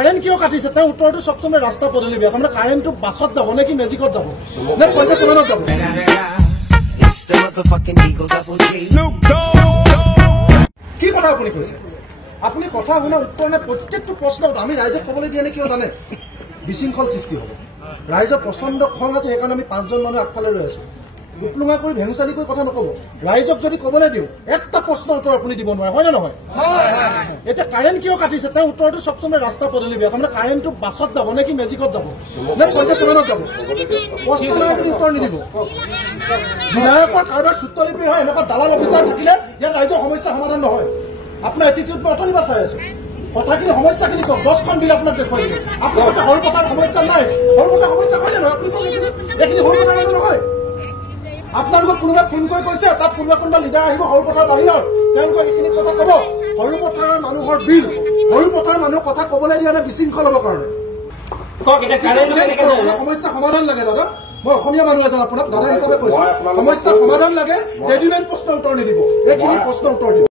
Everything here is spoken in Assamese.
কাৰেণ্ট কিয় কাটিছে তাৰ উত্তৰটো চকচোন ৰাস্তা পদূলি বেয়া তাৰমানে কাৰেণ্টটো বাছত যাব নে কি মেজিকত যাব নে পইচা চেমেনত যাব কি কথা আপুনি কৈছে আপুনি কথা শুনা উত্তৰ নে প্ৰত্যেকটো প্ৰশ্ন আমি ৰাইজক ক'বলৈ দিয়ে নে কিয় জানে বিশৃংখল সৃষ্টি হ'ব ৰাইজৰ প্ৰচণ্ড খং আছে সেইকাৰণে আমি 5জন মানুহ আগফালে ৰৈ আছো লুকলুঙা কৰি ভেঙুচালি কৰি কথা নক'ব ৰাইজক যদি ক'বলৈ দিওঁ একটা প্ৰশ্ন উত্তৰ আপুনি দিব নোৱাৰে হয় নে নহয় এতিয়া কাৰেণ্ট কিয় কাটিছে তাৰ উত্তৰটো চকচোন ৰাস্তা পদূলি বেয়া তাৰমানে কাৰেণ্টটো বাছত যাব নে কি মেজিকত যাব নে পইচা চেমেনত যাব প্ৰশ্ন নাই যদি উত্তৰ নিদিব বিধায়কৰ কাৰোবাৰ সূত্ৰলিপি হয় এনেকুৱা দালাল অফিচাৰ থাকিলে ইয়াত ৰাইজৰ সমস্যা সমাধান নহয় আপোনাৰ এটিটিউড মই অথনিবা চাই আছো কথাখিনি সমস্যাখিনি কওক 10খন বিল আপোনাক দেখুৱাই দিলে আপুনি কৈছে সৰু কথাৰ সমস্যা নাই সৰু কথাৰ সমস্যা হয় নে নহয় আপুনি কওক এইখিনি সৰু কথা নহয় আপোনালোকক কোনোবাই ফোন কৰি কৈছে তাত কোনোবা লিডাৰ আহিব সৰু পথাৰ বাহিৰত তেওঁলোকক এইখিনি কথা ক'ব সৰু পথাৰৰ মানুহৰ বিল সৰু পথাৰৰ মানুহৰ কথা ক'বলৈ দিয়া নাই বিশৃংখল হ'বৰ কাৰণে সমস্যা সমাধান লাগে দাদা মই অসমীয়া মানুহ এজন আপোনাক দাদা হিচাপে কৈছো সমস্যা সমাধান লাগে ৰেডিমেড প্ৰশ্ন উত্তৰ নিদিব এইখিনি প্ৰশ্ন উত্তৰ দিব